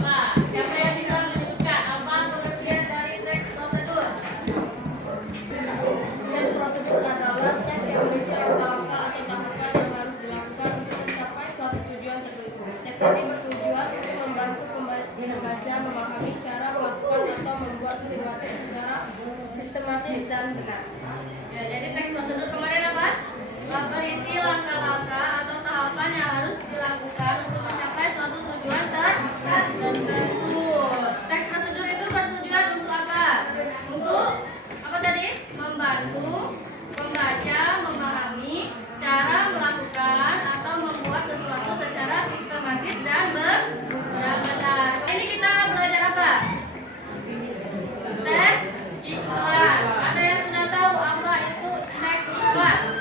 Coba, siapa yang bisa menyebutkan apa pengertian dari teks prosedur? Teks prosedur adalah teks yang berisi langkah-langkah atau tahapan yang harus dilakukan untuk mencapai suatu tujuan tertentu. Teks ini bertujuan untuk membantu pembaca memahami cara melakukan atau membuat sesuatu secara sistematis dan benar. Ya, jadi teks prosedur kemarin apa? Berisi langkah-langkah atau tahapan yang harus dilakukan untuk mencapai suatu tujuan tertentu. Teks prosedur itu bertujuan untuk apa? Untuk apa tadi? Membantu pembaca memahami cara melakukan atau membuat sesuatu secara sistematis dan benar. Ini kita belajar apa? Teks iklan. Ada yang sudah tahu apa itu teks iklan?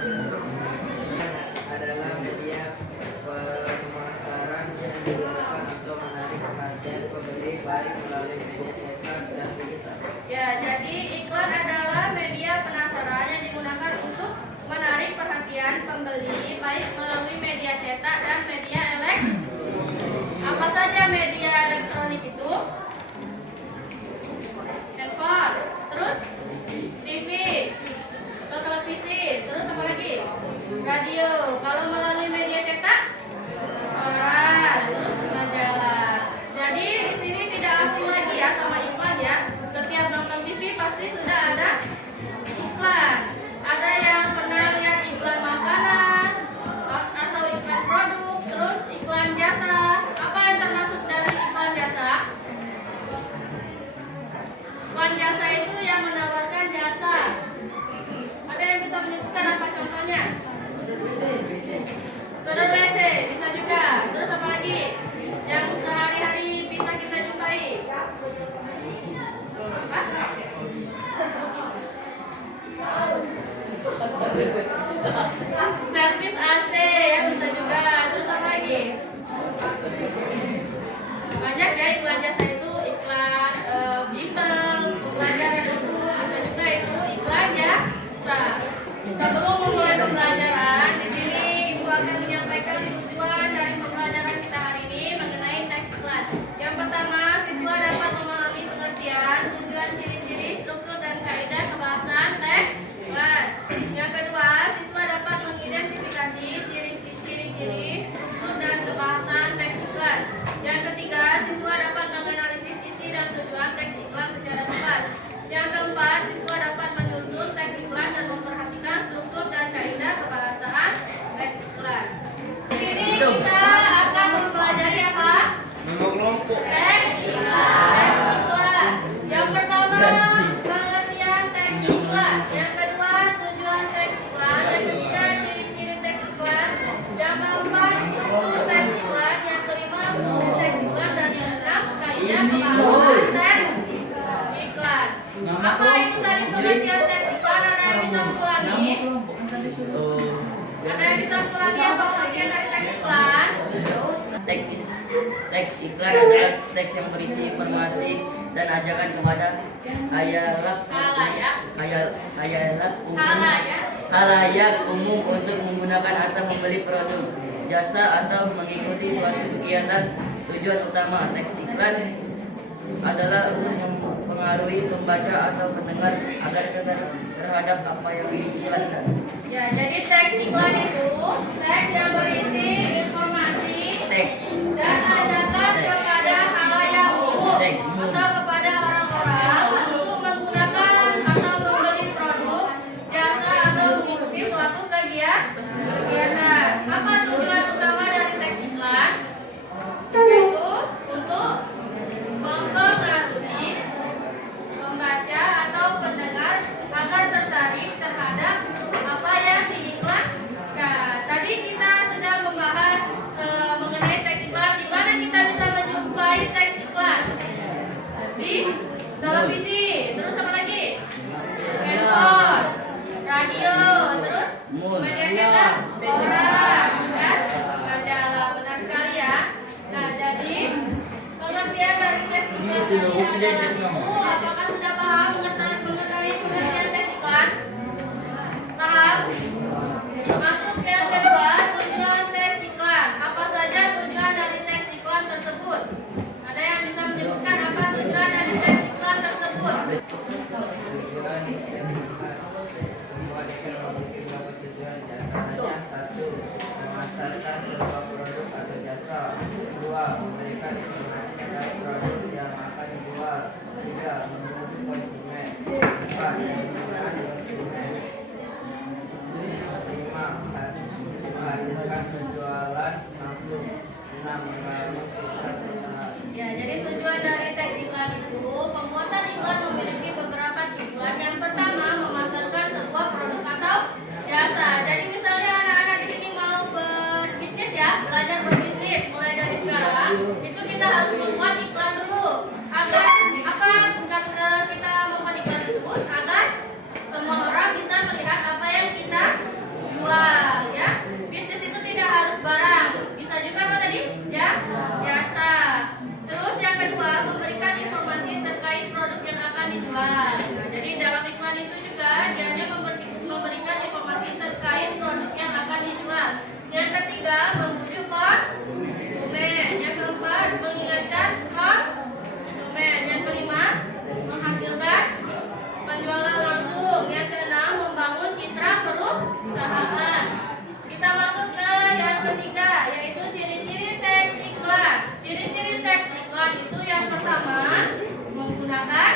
Adalah media pemasaran yang digunakan untuk menarik perhatian pembeli baik melalui media cetak dan digital. Ya, jadi iklan adalah media penasaran yang digunakan untuk menarik perhatian pembeli baik melalui media cetak dan media elektronik. Apa saja media elektronik itu? Handphone, terus TV, atau televisi, terus apa lagi? Radio. Kalau melalui media cetak, koran, terus majalah. Jadi di sini tidak asing lagi ya sama iklan ya. Setiap nonton TV pasti sudah ada iklan. Ada yang pernah lihat iklan makanan atau iklan produk, terus iklan jasa. Apa yang termasuk dari iklan jasa? Iklan jasa itu yang menawarkan jasa. Ada yang bisa menyebutkan apa contohnya? Terus WC bisa juga. Terus apa lagi? Yang sehari-hari bisa kita jumpai. Apa? Servis AC ya bisa juga. Terus apa lagi? Banyak ya iklan jasa itu. Iklan Beetle, pembelajaran itu bisa juga itu iklan jasa. Sebelum memulai pembelajaran, di sini Ibu akan menyampaikan tujuan dari pembelajaran kita hari ini mengenai teks iklan. Yang pertama, siswa dapat memahami pengertian, tujuan, ciri-ciri, struktur, dan kaidah pembahasan teks iklan. Yang kedua, siswa dapat mengidentifikasi ciri-ciri, struktur, dan pembahasan teks iklan. Yang ketiga, siswa dapat menganalisis isi dan tujuan teks iklan secara cepat. Yang keempat, siswa dapat menyusun teks iklan dan memperhatikan struktur dan kaidah kebahasaan teks iklan. Di sini kita akan mempelajari apa? Teks iklan. Yang pertama, pengertian teks iklan. Yang kedua, tujuan teks iklan. Yang ketiga, ciri-ciri teks iklan. Yang keempat, struktur teks iklan. Yang kelima, fungsi teks iklan. Dan yang keenam, kaidah kebahasaan teks iklan. Apa itu tadi pengertian teks iklan? Ada yang bisa mengulangi? Ada yang bisa mengulangi apa pengertian dari teks iklan? Teks iklan adalah teks yang berisi informasi dan ajakan kepada halayak umum untuk menggunakan atau membeli produk, jasa atau mengikuti suatu kegiatan. Tujuan utama teks iklan adalah untuk mempengaruhi pembaca atau pendengar agar tertarik terhadap apa yang diiklankan. Ya, jadi teks iklan itu teks yang berisi informasi dan ajakan kepada halayak umum atau kepada orang-orang untuk menggunakan atau membeli produk, jasa atau mengikuti suatu kegiatan. Apa tujuan utama dari teks iklan? Yaitu untuk mempengaruhi pembaca atau pendengar agar tertarik terhadap apa yang diiklankan. Tadi kita sudah membahas mengenai teks iklan. Di mana kita bisa menjumpai teks iklan? Di televisi. Terus apa lagi? Handphone, radio, terus media cetak, koran, dan majalah. Benar sekali ya. Nah, jadi pengertian dari teks iklan tadi adalah apakah sudah paham mengetahui pengertian teks iklan? Paham? Masuk ke yang kedua, tujuan teks iklan. Apa saja tujuan dari teks iklan tersebut? Ada yang bisa Tujuan membuat ekonomi beberapa tujuan, diantaranya satu, memasarkan sebuah produk atau jasa. Dua, memberikan informasi terkait produk yang akan dijual. Tiga, menghubungi konsumen. Empat, penggunaan konsumen. Lima, menghasilkan penjualan langsung. Enam, membangun citra perusahaan. Ya, jadi tujuan dari teks iklan itu, pembuatan iklan memiliki beberapa tujuan. Yang pertama, memasarkan sebuah produk atau jasa. Jadi misalnya anak-anak di sini mau berbisnis ya, belajar berbisnis mulai dari sekarang, itu kita harus membuat iklan dulu. Agar kita membuat iklan tersebut agar semua orang bisa melihat apa yang kita jual ya. Bisnis itu tidak harus barang, bisa juga apa tadi? Jasa. Terus yang kedua, memberikan informasi terkait produk yang akan dijual. Nah, jadi dalam iklan itu juga dia hanya memberikan informasi terkait produk yang akan dijual. Yang ketiga, membujuk konsumen. Yang keempat, mengingatkan konsumen. Yang kelima, menghasilkan penjualan langsung. Yang keenam, membangun citra perusahaan. Kita masuk ke yang ketiga, yaitu ciri-ciri teks iklan. Ciri-ciri teks iklan itu yang pertama, menggunakan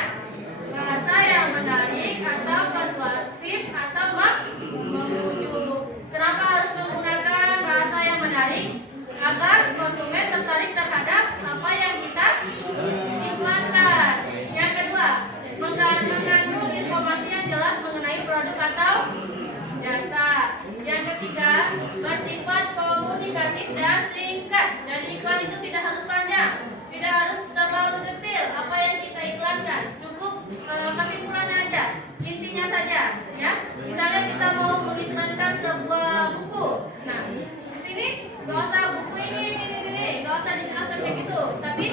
bahasa yang menarik atau persuasif atau membujuk. Kenapa harus menggunakan bahasa yang menarik? Agar konsumen tertarik terhadap apa yang kita iklankan. Yang kedua, mengandung informasi yang jelas mengenai produk atau jasa. Yang ketiga, bersifat komunikatif dan singkat. Jadi iklan itu tidak harus panjang, tidak harus terlalu detail apa yang kita iklankan. Cukup kesimpulannya aja, intinya saja, ya. Misalnya kita mau mengiklankan sebuah buku. Nah, di sini nggak usah buku ini, nggak usah dijelaskan kayak gitu. Tapi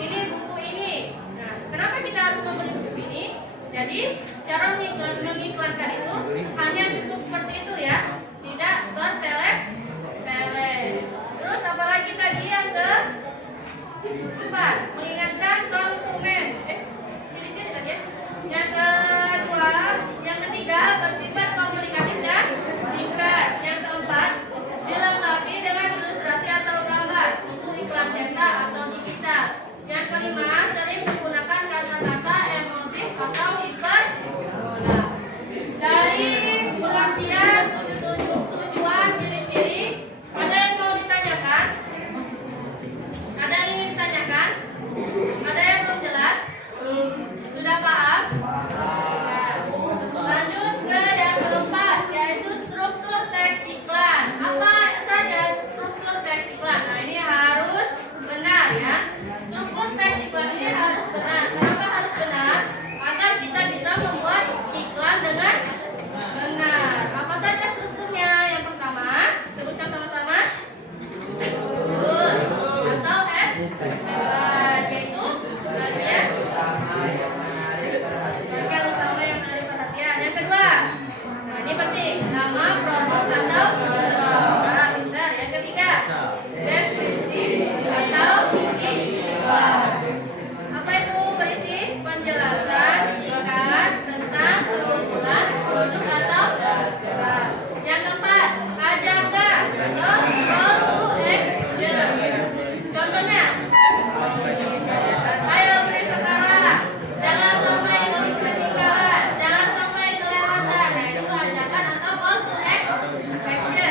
ini buku ini. Nah, kenapa kita harus membeli buku ini? Jadi cara mengiklankan itu hanya cukup seperti itu ya, tidak bertele-tele. Terus apalagi tadi yang keempat, mengingatkan konsumen. Ciri-ciri tadi ya. Yang kedua, yang ketiga bersifat komunikatif dan singkat. Yang keempat, dilengkapi dengan ilustrasi atau gambar untuk iklan cetak atau digital. Yang kelima, sering menggunakan kata-kata emotif atau hiperbola. Dari pengertian tujuan ciri-ciri, ada yang mau ditanyakan? Ada yang ingin ditanyakan? Ada yang belum jelas? Sudah paham? Ya. Lanjut ke yang keempat, yaitu struktur teks iklan. Apa saja struktur teks iklan? Nah, ini harus benar ya. Struktur teks iklan ini harus benar. Kenapa harus benar? Agar kita bisa membuat iklan dengan benar. Apa saja strukturnya? Yang pertama, sebutkan sama-sama. Atau yaitu bagian utama yang menarik perhatian. Yang kedua, nah ini penting, nama, promosi atau cara pintar. Yang ketiga, deskripsi atau isi. Apa itu berisi? Penjelasan singkat tentang keunggulan produk atau jasa. Yang keempat, ajakan atau call to action. Contohnya, ayo beri sekarang, jangan sampai ketinggalan, jangan sampai kelewatan. Nah, itu ajakan atau call to action.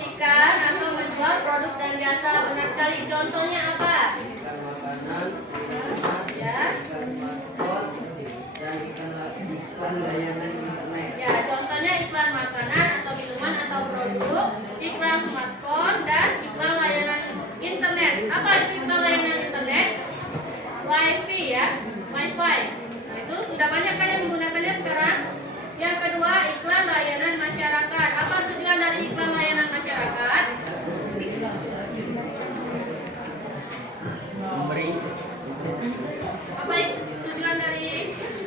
mempromosikan atau menjual produk dan jasa. Benar sekali. Contohnya apa? Iklan makanan, minuman, Ya. iklan smartphone, dan iklan layanan internet. Ya, contohnya iklan makanan atau minuman atau produk, iklan smartphone dan iklan layanan internet. Apa itu iklan layanan internet? Wifi ya, Wi-Fi. Nah, itu sudah banyak kan yang menggunakannya sekarang. Yang kedua, iklan layanan masyarakat. Apa tujuan dari iklan layanan masyarakat? Memberi Apa tujuan dari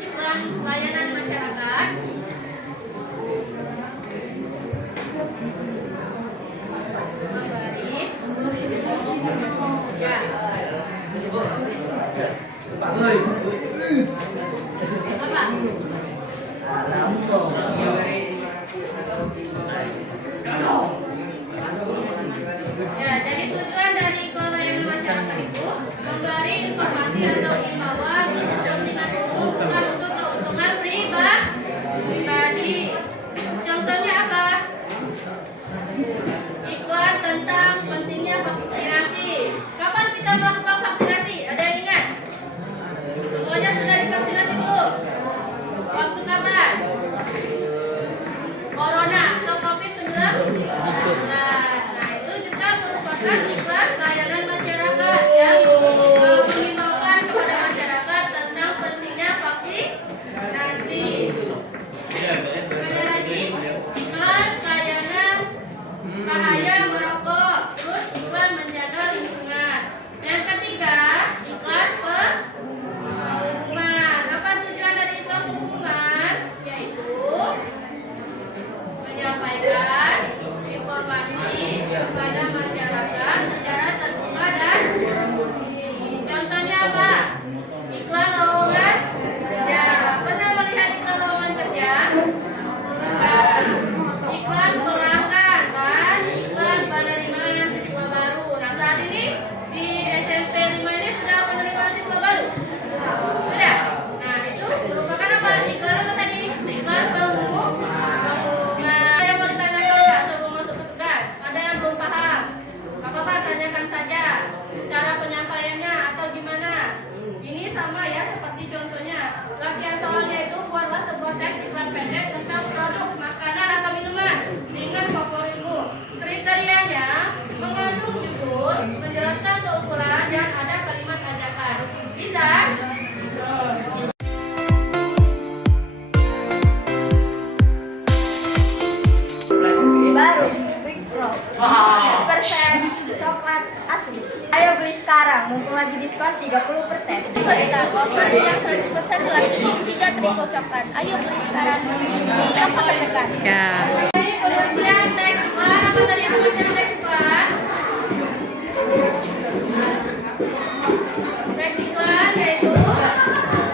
iklan layanan masyarakat? Memberi. Ya. Woi, Apa? lambung. Memberi Ya, jadi tujuan dari iklan layanan masyarakat itu memberi informasi atau imbauan untuk kepentingan umum, bukan untuk keuntungan pribadi. Contohnya apa? Iklan tentang pentingnya vaksinasi. Kapan kita melakukan vaksinasi? Ada yang ingat? Semuanya sudah divaksinasi belum? Waktu kapan? Corona atau COVID-19? Nah, itu juga merupakan iklan layanan masyarakat yang mengimbaukan kepada masyarakat tentang pentingnya vaksinasi. Ada lagi iklan layanan bahaya merokok, terus iklan menjaga lingkungan. Yang ketiga, iklan pengumuman. Apa tujuan dari iklan pengumuman? Yaitu menyampaikan informasi kepada masyarakat secara terbuka dan contohnya apa? Iklan lowongan kerja. Pernah melihat iklan lowongan kerja? Iklan pelanggan kan? Iklan penerimaan siswa baru. Nah, saat ini di SMP 5 ini sudah penerimaan siswa baru. Sudah. Nah, itu merupakan apa? Iklan apa tadi? Iklan pengumuman. Ada yang mau ditanyakan nggak sebelum masuk ke tugas? Ada yang belum paham? Apa-apa tanyakan saja. Cara penyampaiannya atau gimana? Ini sama ya seperti contohnya. Latihan soalnya itu buatlah sebuah teks iklan pendek tentang produk makanan atau minuman dengan favoritmu. Kriterianya mengandung judul, menjelaskan keunggulan dan ada kalimat ajakan. Bisa? Baru Quick Roll 100% coklat asli. Ayo beli sekarang, mumpung lagi diskon 30%. Wafer yang 100% lagi 3 triple coklat. Ayo beli sekarang di toko terdekat. Jadi pengertian teks iklan apa tadi pengertian teks iklan? Teks iklan yaitu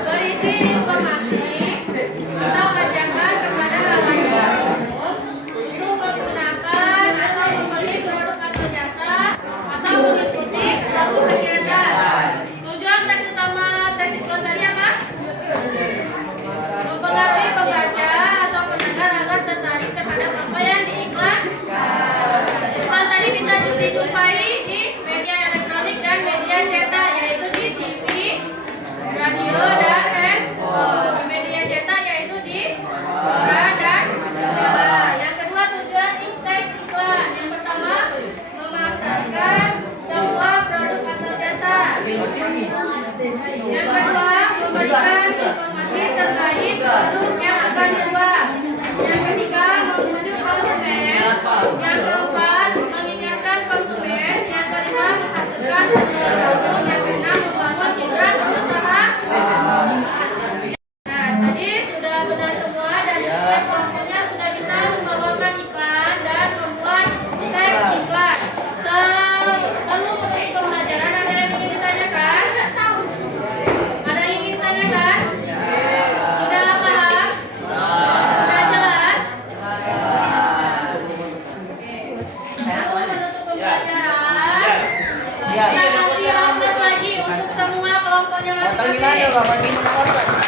berisi informasi atau ajakan kepada halayak umum untuk menggunakan atau membeli produk atau jasa atau mengikuti suatu kegiatan. Tujuan teks utama teks iklan tadi apa? Mempengaruhi pembaca atau pendengar agar tertarik terhadap apa yang diiklan. Iklan tadi bisa dijumpai di media elektronik dan media cetak, yaitu di TV, radio, dan handphone. Di media cetak yaitu di koran dan majalah. Yang kedua, tujuan teks iklan. Yang pertama, memasarkan sebuah produk atau jasa. Yang kedua, memberikan informasi terkait produk yang akan dijual. Yang ketiga, membujuk konsumen. Yang keempat, mengingatkan konsumen. Yang kelima, menghasilkan penjualan langsung. Yang keenam, membangun citra usaha. Nah, tadi sudah benar semua dan pokoknya sudah bisa membawakan iklan dan membuat teks iklan. Sebelum menutup pembelajaran, ada yang ingin ditanyakan? Ada yang ingin ditanyakan? Sudah paham? Sudah jelas? Oke. Lalu menutup pembelajaran. Ya. Kita kasih waktu lagi untuk semua kelompoknya Datang masing-masing. gimana, Bapak? Minum apa?